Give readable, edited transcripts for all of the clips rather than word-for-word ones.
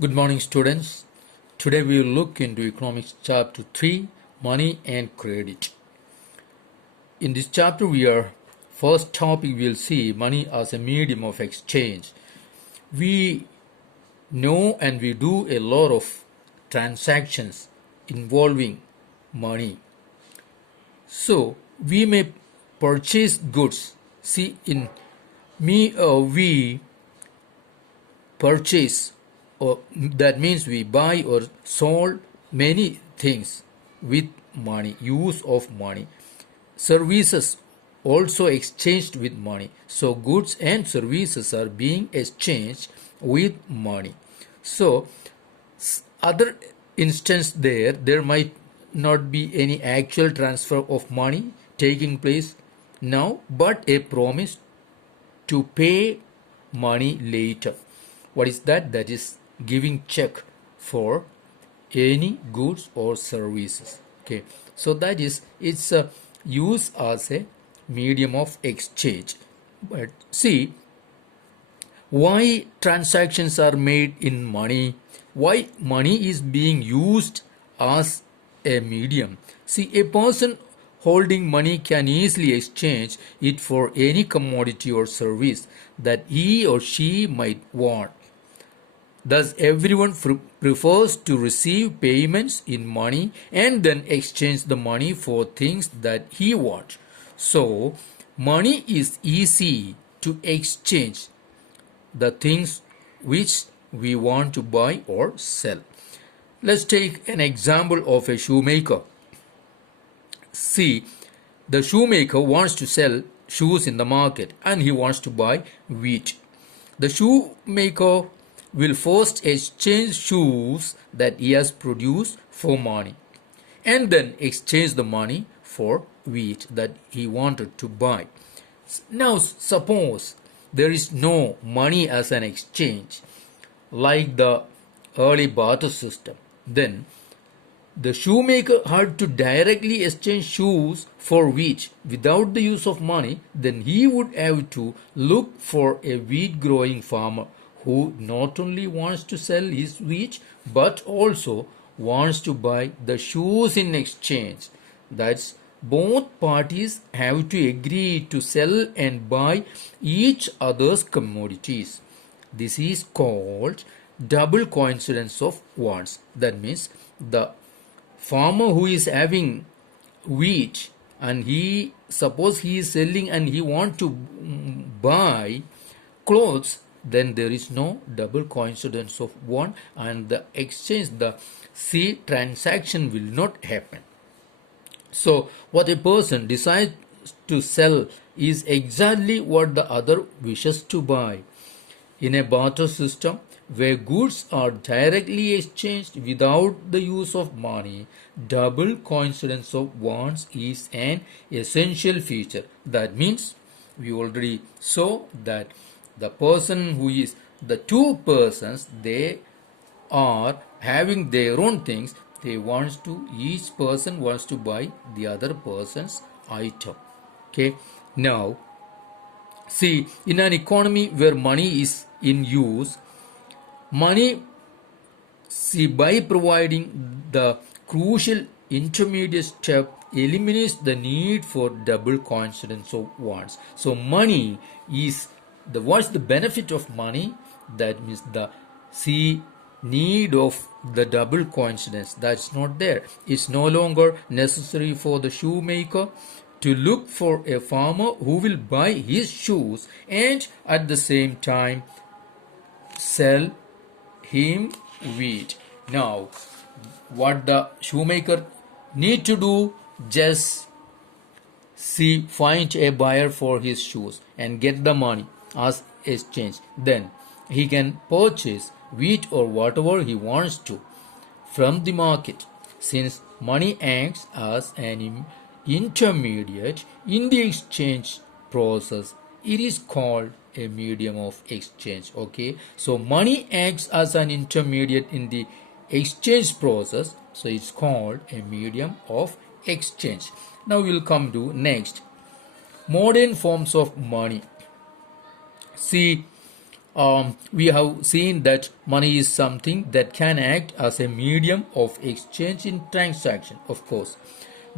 Good morning, students. Today we will look into Economics Chapter 3, Money and Credit. In this chapter, first topic we will see money as a medium of exchange. We know and we do a lot of transactions involving money. So, we may purchase goods. See, we purchase, or that means we buy or sold many things with money, use of money. Services also exchanged with money. So goods and services are being exchanged with money. So other instance there might not be any actual transfer of money taking place now, but a promise to pay money later. What is that? That is giving check for any goods or services. Okay, so that is it's a use as a medium of exchange. But see, why transactions are made in money, why money is being used as a medium. See, a person holding money can easily exchange it for any commodity or service that he or she might want. Thus, everyone prefers to receive payments in money and then exchange the money for things that he wants. So, money is easy to exchange the things which we want to buy or sell. Let's take an example of a shoemaker. See, the shoemaker wants to sell shoes in the market and he wants to buy wheat. The shoemaker will first exchange shoes that he has produced for money and then exchange the money for wheat that he wanted to buy. Now suppose there is no money as an exchange like the early barter system, then the shoemaker had to directly exchange shoes for wheat without the use of money. Then he would have to look for a wheat growing farmer who not only wants to sell his wheat but also wants to buy the shoes in exchange. That's both parties have to agree to sell and buy each other's commodities. This is called double coincidence of wants. That means the farmer who is having wheat and suppose he is selling and he want to buy clothes, then there is no double coincidence of one and the exchange, the C transaction will not happen. So what a person decides to sell is exactly what the other wishes to buy. In a barter system where goods are directly exchanged without the use of money, double coincidence of wants is an essential feature. That means we already saw that the two persons, they are having their own things. Each person wants to buy the other person's item. Okay, now see, in an economy where money is in use, money, see, by providing the crucial intermediate step, eliminates the need for double coincidence of wants. So money is what's the benefit of money? That means the need of the double coincidence, that's not there. It's no longer necessary for the shoemaker to look for a farmer who will buy his shoes and at the same time sell him wheat. Now what the shoemaker need to do, just find a buyer for his shoes and get the money as exchange. Then he can purchase wheat or whatever he wants to from the market. Since money acts as an intermediate in the exchange process, it is called a medium of exchange. Okay, so money acts as an intermediate in the exchange process, so it's called a medium of exchange. Now we'll come to next, modern forms of money. See, we have seen that money is something that can act as a medium of exchange in transaction, of course.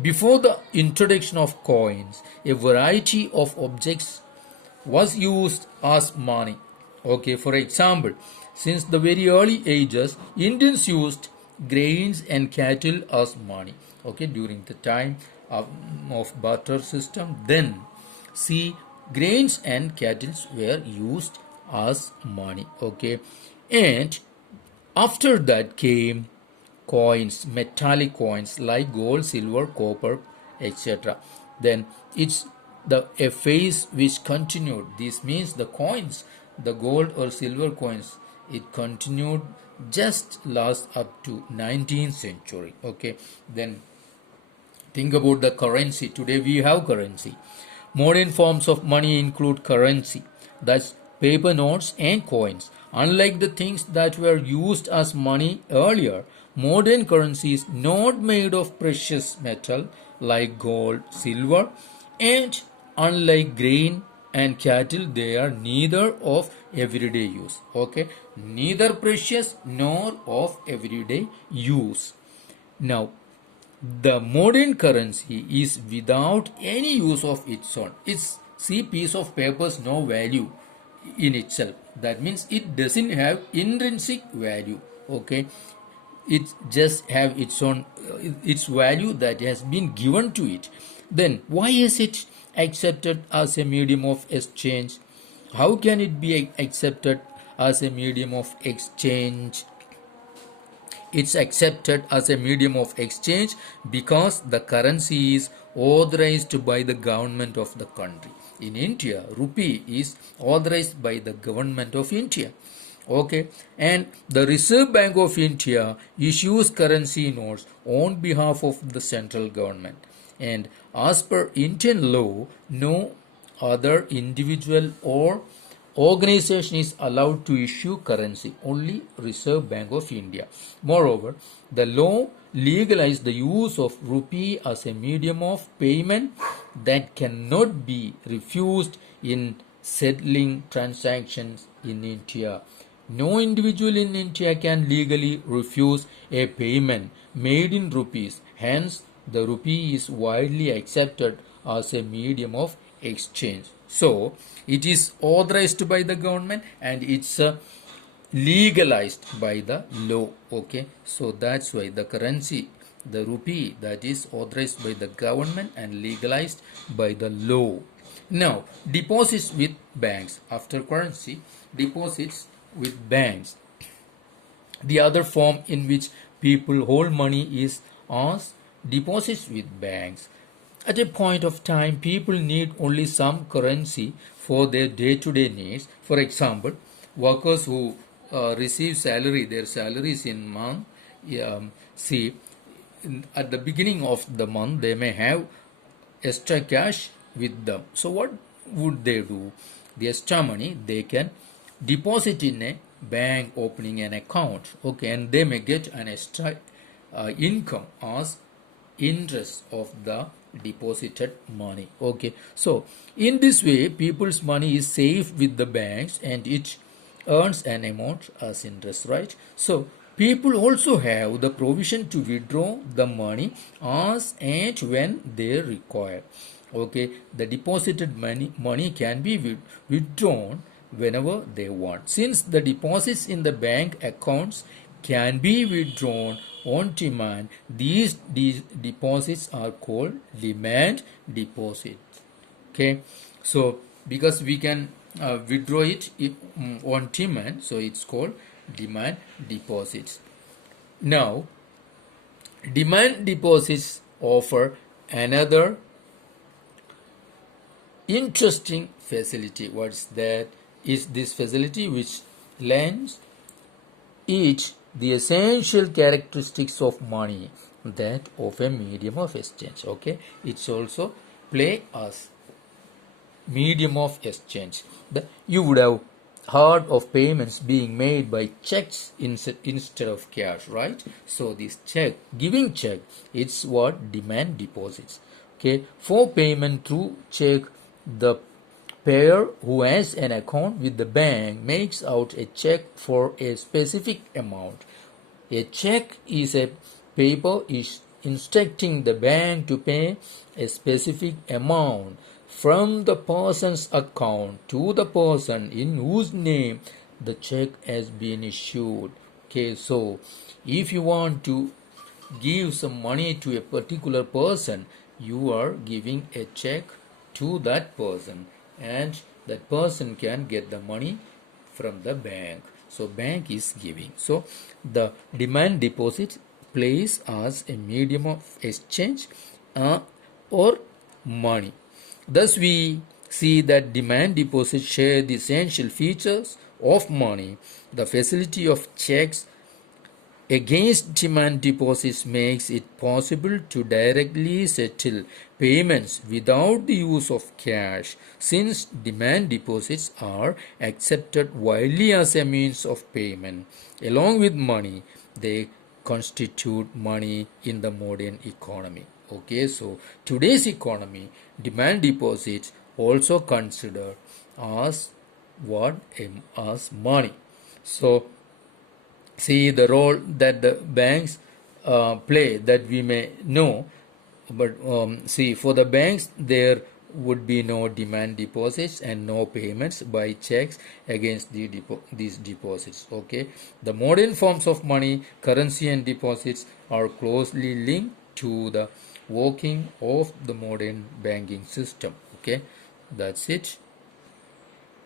Before the introduction of coins, a variety of objects was used as money. Okay, for example, since the very early ages, Indians used grains and cattle as money. Okay, during the time of barter system, then see, grains and cattle were used as money. Okay, and after that came coins, metallic coins like gold, silver, copper, etc. Then it's the a phase which continued. This means the coins, the gold or silver coins, it continued just last up to 19th century. Okay, then think about the currency. Today we have currency. Modern forms of money include currency, that's paper notes and coins. Unlike the things that were used as money earlier, modern currency is not made of precious metal like gold, silver, and unlike grain and cattle, they are neither of everyday use. Okay, neither precious nor of everyday use. Now, the modern currency is without any use of its own. It's see piece of papers no value in itself. That means it doesn't have intrinsic value. Okay, it just have its own its value that has been given to it. Then why is it accepted as a medium of exchange? How can it be accepted as a medium of exchange? It's accepted as a medium of exchange because the currency is authorized by the government of the country. In India, rupee is authorized by the government of India. Okay, and the Reserve Bank of India issues currency notes on behalf of the central government. And as per Indian law, no other individual or organization is allowed to issue currency, only Reserve Bank of India. Moreover, the law legalized the use of rupee as a medium of payment that cannot be refused in settling transactions in India. No individual in India can legally refuse a payment made in rupees. Hence, the rupee is widely accepted as a medium of exchange. So, it is authorized by the government and it's legalized by the law. Okay, so that's why the currency, the rupee, that is authorized by the government and legalized by the law. Now, deposits with banks. After currency, deposits with banks. The other form in which people hold money is as deposits with banks. At a point of time, people need only some currency for their day-to-day needs. For example, workers who receive salary, their salaries in month, see, at the beginning of the month, they may have extra cash with them. So what would they do? The extra money they can deposit in a bank opening an account. Okay, and they may get an extra income as interest of the deposited money. Okay, so in this way people's money is safe with the banks and it earns an amount as interest, right? So people also have the provision to withdraw the money as and when they require. Okay, the deposited money can be withdrawn whenever they want. Since the deposits in the bank accounts can be withdrawn on demand, these deposits are called demand deposits. Okay, so because we can withdraw it on demand, so it's called demand deposits. Now, demand deposits offer another interesting facility. What's that? Is this facility which lends each the essential characteristics of money, that of a medium of exchange. Okay, it's also play as medium of exchange. You would have heard of payments being made by checks instead of cash, right? So this check, giving check, it's what demand deposits. Okay, for payment through check, the payer who has an account with the bank makes out a check for a specific amount. A check is a paper is instructing the bank to pay a specific amount from the person's account to the person in whose name the check has been issued. Okay, so if you want to give some money to a particular person, you are giving a check to that person, and that person can get the money from the bank. So bank is giving. So the demand deposit plays as a medium of exchange or money. Thus we see that demand deposits share the essential features of money. The facility of checks against demand deposits makes it possible to directly settle payments without the use of cash. Since demand deposits are accepted widely as a means of payment, along with money, they constitute money in the modern economy. Okay, so today's economy, demand deposits also considered as what? As money. So see the role that the banks play, that we may know, but see, for the banks there would be no demand deposits and no payments by checks against these deposits. Okay, the modern forms of money, currency and deposits are closely linked to the working of the modern banking system. Okay, that's it.